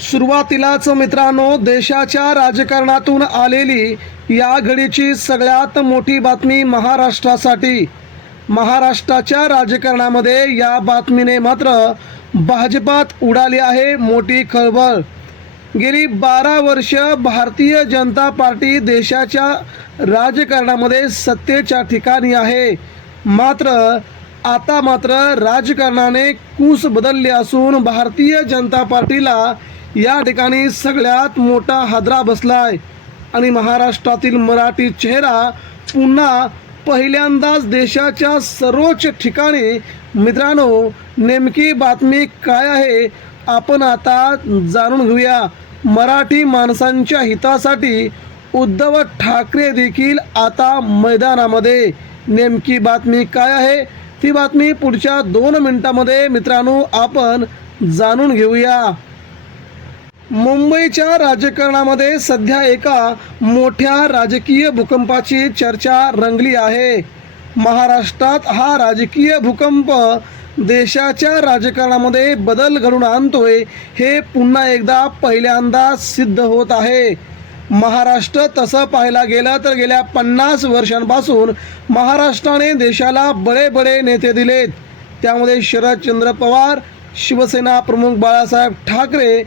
सुरुवातीलाच मित्रांनो, देशाच्या राजकारणातून आलेली या घडीची सगळ्यात मोठी बातमी महाराष्ट्रासाठी. महाराष्ट्राच्या राजकारणामध्ये या बातमीने मात्र भाजपात उडाली आहे मोठी खळबळ. गेली 12 वर्ष भारतीय जनता पार्टी देशाच्या राजकारणामध्ये सत्तेच्या ठिकाणी आहे. आता राजकारणाने कूस बदलले असून भारतीय जनता पार्टीला या ठिकाणी सगळ्यात मोठा हादरा बसलाय आणि महाराष्ट्रातील मराठी चेहरा पुन्हा पहिल्यांदाच देशाच्या सर्वोच्च ठिकाणी. मित्रांनो, नेमकी बातमी काय आहे आपण आता जाणून घेऊया. मराठी माणसांच्या हितासाठी उद्धव ठाकरे देखील आता मैदानामध्ये. नेमकी बातमी काय आहे ती बातमी पुढच्या 2 मिनिटांमध्ये मित्रांनो आपण जाणून घेऊया. मुंबईच्या राजकारणामध्ये सध्या एका मोठ्या राजकीय भूकंपाची चर्चा रंगली आहे. महाराष्ट्रात हा राजकीय भूकंप देशाच्या राजकारणामध्ये बदल घडवून आणतोय हे पुन्हा एकदा पहिल्यांदा सिद्ध होत आहे. महाराष्ट्र तसं पाहायला गेलं तर गेल्या 50 वर्षांपासून महाराष्ट्राने देशाला बडे नेते दिलेत. त्यामध्ये शरदचंद्र पवार, शिवसेना प्रमुख बाळासाहेब ठाकरे,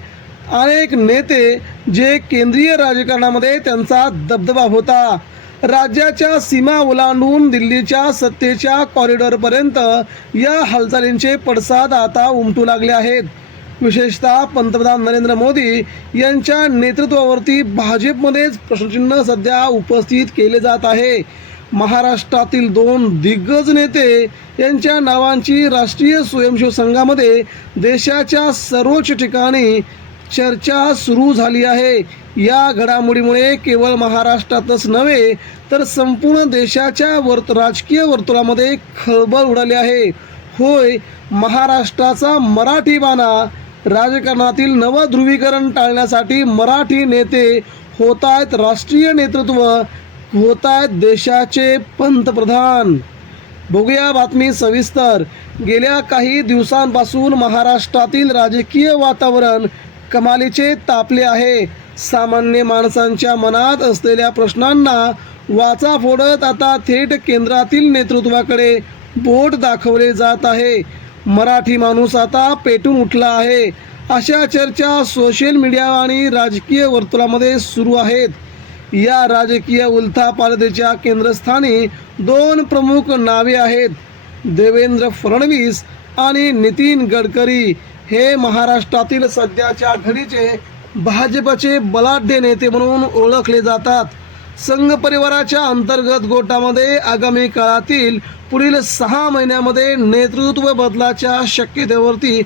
अनेक नेते जे केंद्रीय राजकारणामध्ये त्यांचा दबदबा होता. राज्याच्या सीमा ओलांडून दिल्लीच्या सत्तेच्या कॉरिडॉरपर्यंत या हालचालींचे पडसाद आता उमटू लागले आहेत. विशेषतः पंतप्रधान नरेंद्र मोदी यांच्या नेतृत्वावरती भाजपमध्येच प्रश्नचिन्ह सध्या उपस्थित केले जात आहे. महाराष्ट्रातील 2 दिग्गज नेते यांच्या नावांची राष्ट्रीय स्वयंसेवक संघामध्ये देशाच्या सर्वोच्च ठिकाणी चर्चा सुरू झाली आहे. या घडामोडीमुळे केवळ महाराष्ट्रातच नव्हे तर संपूर्ण देशाच्या राजकीय वर्तुळामध्ये खळबळ उडाली आहे. होय, महाराष्ट्राचा मराठी बाणा. राजकारणातील नवध्रुवीकरण टाळण्यासाठी मराठी नेते होत आहेत राष्ट्रीय नेतृत्व, होत आहेत देशाचे पंतप्रधान. बघूया बातमी सविस्तर. गेल्या काही दिवसांपासून महाराष्ट्रातील राजकीय वातावरण कमालीचे तापले आहे. सामान्य माणसांच्या मनात असलेल्या प्रश्नांना वाचा फोडत आता थेट केंद्रातील नेतृत्वाकडे बोट दाखवले जात आहे. मराठी माणूस आता पेटून उठला आहे अशा चर्चा सोशल मीडिया आणि राजकीय वर्तुळामध्ये सुरू आहेत. या राजकीय उलथापालथीच्या केंद्रस्थानी 2 प्रमुख नावे आहेत. देवेंद्र फडणवीस आणि नितीन गडकरी हे महाराष्ट्रातील सध्याच्या घडीचे भाजपचे बलाढ्य नेते म्हणून ओळखले जातात. संघ परिवाराच्या अंतर्गत गोटामध्ये आगामी काळातील पुढील 6 महिन्यामध्ये नेतृत्व बदलाच्या शक्यतेवरती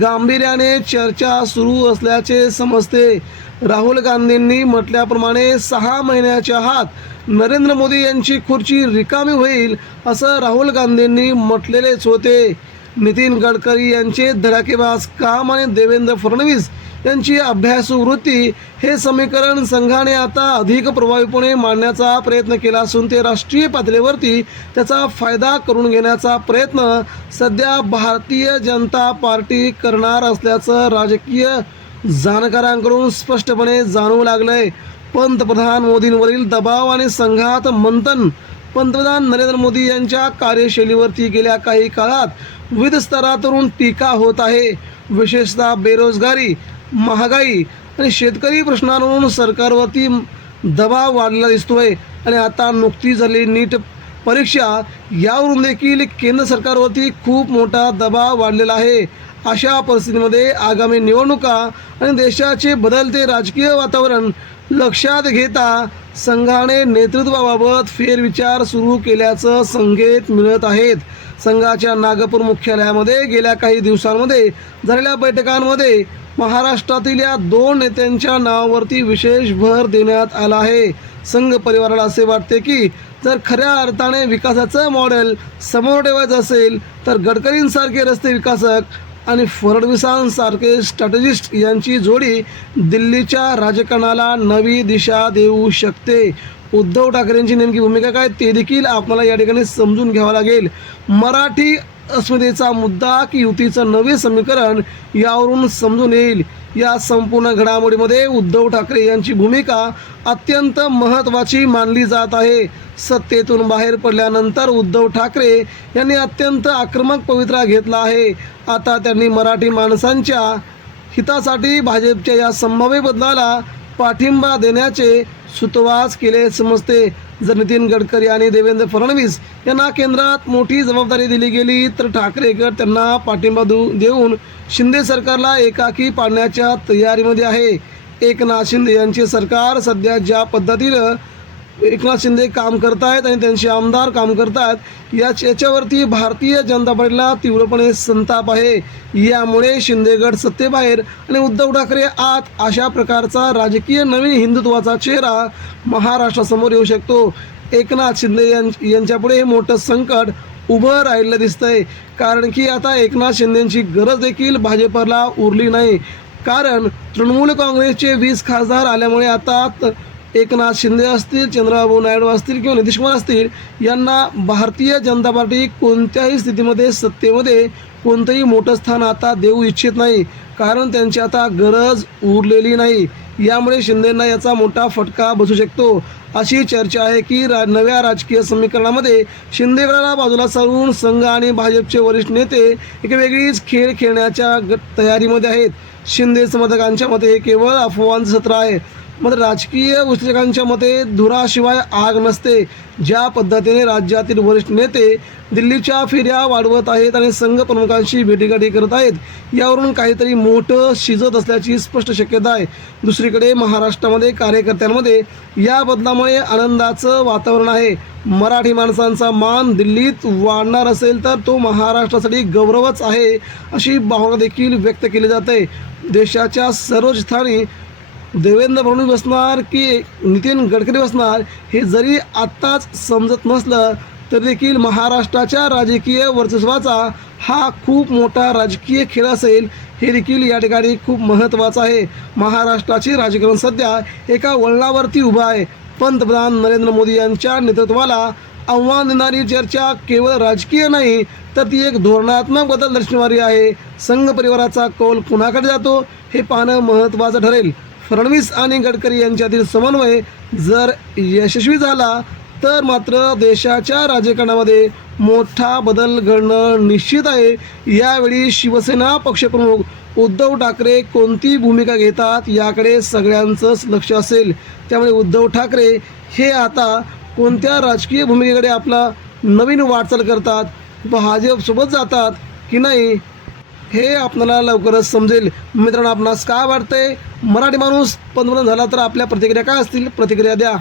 गांभीर्याने चर्चा सुरू असल्याचे समजते. राहुल गांधींनी म्हटल्याप्रमाणे 6 महिन्याच्या आत नरेंद्र मोदी यांची खुर्ची रिकामी होईल असं राहुल गांधींनी म्हटलेलेच होते. नितीन गडकरी यांचे धडाकेबाज काम आणि देवेंद्र फडणवीस यांची अभ्यासू वृत्ती हे समीकरण संघाने आता अधिक प्रभावीपणे मांडण्याचा प्रयत्न केला असून ते राष्ट्रीय पातळीवरती त्याचा फायदा करून घेण्याचा प्रयत्न सध्या भारतीय जनता पार्टी करणार असल्याचं राजकीय जाणकारांकडून स्पष्टपणे जाणवू लागलंय. पंतप्रधान मोदींवरील दबाव आणि संघात मंथन. पंतप्रधान नरेंद्र मोदी यांच्या कार्यशैलीवरती गेल्या काही काळात विविध स्तरातून टीका होत आहे. विशेषतः बेरोजगारी, महागाई आणि शेतकरी प्रश्नांवरून सरकारवरती दबाव वाढलेला दिसतोय. आणि आता नुकतीच झालेली नीट परीक्षा यावरून देखील केंद्र सरकारवरती खूप मोठा दबाव वाढलेला आहे. अशा परिस्थितीमध्ये आगामी निवडणुका आणि देशाचे बदलते राजकीय वातावरण लक्षात घेता संघाने नेतृत्वाबाबत फेरविचार सुरू केल्याचं संकेत मिळत आहेत. संघाच्या नागपूर मुख्यालयामध्ये गेल्या काही दिवसांमध्ये झालेल्या बैठकांमध्ये महाराष्ट्रातील या 2 नेत्यांच्या नावावरती विशेष भर देण्यात आला आहे. संघ परिवाराला असे वाटते की जर खऱ्या अर्थाने विकासाचं मॉडेल समोर ठेवायचं असेल तर गडकरींसारखे रस्ते विकासक आणि फडणवीसांसारखे स्ट्रॅटेजिस्ट यांची जोडी दिल्लीच्या राजकारणाला नवी दिशा देऊ शकते. उद्धव ठाकरेंची नेमकी भूमिका काय ते देखील आपल्याला या ठिकाणी समजून घ्यावं लागेल. मराठी अस्मितेचा मुद्दा की युतीचं नवे समीकरण यावरून समजून येईल. या संपूर्ण घडामोडीमध्ये उद्धव ठाकरे यांची भूमिका अत्यंत महत्त्वाची मानली जात आहे. सत्तेतून बाहेर पडल्यानंतर उद्धव ठाकरे यांनी अत्यंत आक्रमक पवित्रा घेतला आहे. आता त्यांनी मराठी माणसांच्या हितासाठी भाजपच्या या संभाव्य बदलाला पाठिंबा देण्याचे सुतोवाच केले समजते. जर नितीन गडकरी आणि देवेंद्र फडणवीस यांना केंद्रात मोठी जबाबदारी दिली गेली तर ठाकरे गट त्यांना पाठिंबा देऊन शिंदे सरकारला एकाकी पाडण्याच्या तयारीमध्ये आहे. एकनाथ शिंदे यांचे सरकार सध्या ज्या पद्धतीनं एकनाथ शिंदे काम करतायत आणि त्यांचे आमदार काम करतात याच्यावरती भारतीय जनता पार्टीला तीव्रपणे संताप आहे. यामुळे शिंदे गट सत्तेबाहेर आणि उद्धव ठाकरे आत अशा प्रकारचा राजकीय नवीन हिंदुत्वाचा चेहरा महाराष्ट्रासमोर येऊ शकतो. एकनाथ शिंदे यांच्यापुढे हे मोठं संकट उभं राहिलं दिसतंय. कारण की आता एकनाथ शिंदेंची गरज देखील भाजपला उरली नाही. कारण तृणमूल काँग्रेसचे 20 खासदार आल्यामुळे आता एकनाथ शिंदे असतील, चंद्रबाबू नायडू असतील किंवा नितीश कुमार असतील यांना भारतीय जनता पार्टी कोणत्याही स्थितीमध्ये सत्तेमध्ये कोणतंही मोठं स्थान आता देऊ इच्छित नाही. कारण त्यांची आता गरज उरलेली नाही. यामुळे शिंदेंना याचा मोठा फटका बसू शकतो. अशी चर्चा आहे की नव्या राजकीय समीकरणामध्ये शिंदेगडाला बाजूला सारून संघ आणि भाजपचे वरिष्ठ नेते एक वेगळीच खेळ खेळण्याच्या तयारीमध्ये आहेत. शिंदे समर्थकांच्या मते हे केवळ अफवांचं सत्र आहे. मात्र राजकीय विश्लेषकांच्या मते धुराशिवाय आग नसते. ज्या पद्धतीने राज्यातील वरिष्ठ नेते दिल्लीच्या फेऱ्या वाढवत आहेत आणि संघ प्रमुखांशी भेटीगाठी करत आहेत यावरून काहीतरी मोठं शिजत असल्याची स्पष्ट शक्यता आहे. दुसरीकडे महाराष्ट्रामध्ये कार्यकर्त्यांमध्ये या बदलामुळे आनंदाचं वातावरण आहे. मराठी माणसांचा मान दिल्लीत वाढणार असेल तर तो महाराष्ट्रासाठी गौरवच आहे अशी भावना देखील व्यक्त केली जाते. देशाच्या सर्वोच्च स्थानी देवेंद्र फडणवीस बसणार की नितीन गडकरी बसणार हे जरी आत्ताच समजत नसलं तरी देखील महाराष्ट्राच्या राजकीय वर्चस्वाचा हा खूप मोठा राजकीय खेळ असेल हे देखील या ठिकाणी खूप महत्त्वाचं आहे. महाराष्ट्राचे राजकारण सध्या एका वळणावरती उभं आहे. पंतप्रधान नरेंद्र मोदी यांच्या नेतृत्वाला आव्हान देणारी चर्चा केवळ राजकीय नाही तर ती एक धोरणात्मक बदल दर्शवणारी आहे. संघ परिवाराचा कौल कुणाकडे जातो हे पाहणं महत्त्वाचं ठरेल. फडणवीस आणि गडकरी यांच्यातील समन्वय जर यशस्वी झाला तर मात्र देशाच्या राजकारणामध्ये मोठा बदल घडणं निश्चित आहे. यावेळी शिवसेना पक्षप्रमुख उद्धव ठाकरे कोणती भूमिका घेतात याकडे सगळ्यांचंच लक्ष असेल. त्यामुळे उद्धव ठाकरे हे आता कोणत्या राजकीय भूमिकेकडे आपला नवीन वाटचाल करतात, भाजपसोबत जातात की नाही हे आपल्याला लवकरच समजेल. मित्रांनो, आपणास काय वाटतंय? मराठी माणूस पंतप्रधान झाला तर आपल्या प्रतिक्रिया काय असतील? प्रतिक्रिया द्या.